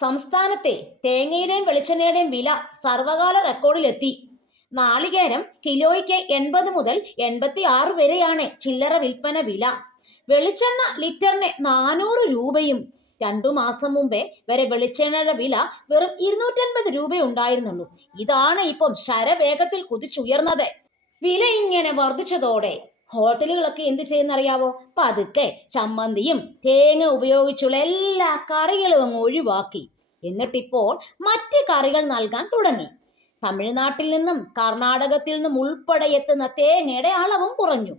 സംസ്ഥാനത്തെ തേങ്ങയുടെയും വെളിച്ചെണ്ണയുടെയും വില സർവകാല റെക്കോർഡിലെത്തി. നാളികേരം കിലോയ്ക്ക് എൺപത് മുതൽ എൺപത്തി ആറ് വരെയാണ് ചില്ലറ വിൽപ്പന വില. വെളിച്ചെണ്ണ ലിറ്ററിന് നാനൂറ് രൂപയും രണ്ടു മാസം മുമ്പേ വരെ വെളിച്ചെണ്ണയുടെ വില വെറും ഇരുന്നൂറ്റൻപത് രൂപയുണ്ടായിരുന്നുള്ളൂ ഇതാണ് ഇപ്പം ശരവേഗത്തിൽ കുതിച്ചുയർന്നത്. വില ഇങ്ങനെ വർദ്ധിച്ചതോടെ ഹോട്ടലുകളൊക്കെ എന്ത് ചെയ്യുന്നറിയാവോ? പതുക്കെ ചമ്മന്തിയും തേങ്ങ ഉപയോഗിച്ചുള്ള എല്ലാ കറികളും അങ്ങ് ഒഴിവാക്കി. എന്നിട്ടിപ്പോൾ മറ്റ് കറികൾ നൽകാൻ തുടങ്ങി. തമിഴ്നാട്ടിൽ നിന്നും കർണാടകത്തിൽ നിന്നും ഉൾപ്പെടെ എത്തുന്ന തേങ്ങയുടെ അളവും കുറഞ്ഞു.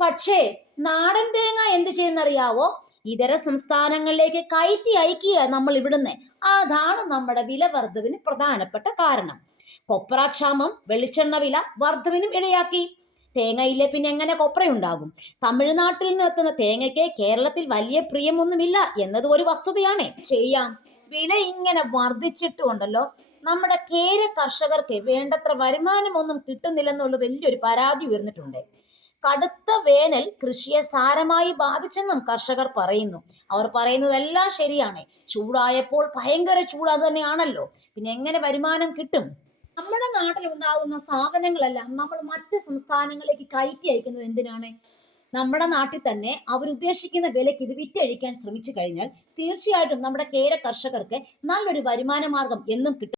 പക്ഷേ നാടൻ തേങ്ങ എന്ത് ചെയ്യുന്നറിയാവോ? ഇതര സംസ്ഥാനങ്ങളിലേക്ക് കയറ്റി അയക്കുക നമ്മൾ ഇവിടുന്ന്. അതാണ് നമ്മുടെ വില വർധവിന് പ്രധാനപ്പെട്ട കാരണം. കൊപ്രാക്ഷാമം വെളിച്ചെണ്ണ വില വർധവിനും ഇടയാക്കി. തേങ്ങയില്ലേ? പിന്നെ എങ്ങനെ കൊപ്രയുണ്ടാകും? തമിഴ്നാട്ടിൽ നിന്ന് എത്തുന്ന തേങ്ങയ്ക്ക് കേരളത്തിൽ വലിയ പ്രിയമൊന്നുമില്ല എന്നത് ഒരു വസ്തുതയാണ്. ചെയ്യാം. വില ഇങ്ങനെ വർദ്ധിച്ചിട്ടുണ്ടല്ലോ. നമ്മുടെ കേര കർഷകർക്ക് വേണ്ടത്ര വരുമാനമൊന്നും കിട്ടുന്നില്ലെന്നുള്ള വലിയൊരു പരാതി ഉയർന്നിട്ടുണ്ട്. കടുത്ത വേനൽ കൃഷിയെ സാരമായി ബാധിച്ചെന്നും കർഷകർ പറയുന്നു. അവർ പറയുന്നതെല്ലാം ശരിയാണ്. ചൂടായപ്പോൾ ഭയങ്കര ചൂട് അത് തന്നെയാണല്ലോ. പിന്നെ എങ്ങനെ വരുമാനം കിട്ടും? നമ്മുടെ നാട്ടിൽ ഉണ്ടാകുന്ന സാധനങ്ങളെല്ലാം നമ്മൾ മറ്റ് സംസ്ഥാനങ്ങളിലേക്ക് കയറ്റി അയക്കുന്നത് എന്തിനാണ്? നമ്മുടെ നാട്ടിൽ തന്നെ അവരുദ്ദേശിക്കുന്ന വിലയ്ക്ക് ഇത് വിറ്റഴിക്കാൻ ശ്രമിച്ചു കഴിഞ്ഞാൽ തീർച്ചയായിട്ടും നമ്മുടെ കേര കർഷകർക്ക് നല്ലൊരു വരുമാന മാർഗം എന്നും കിട്ടും.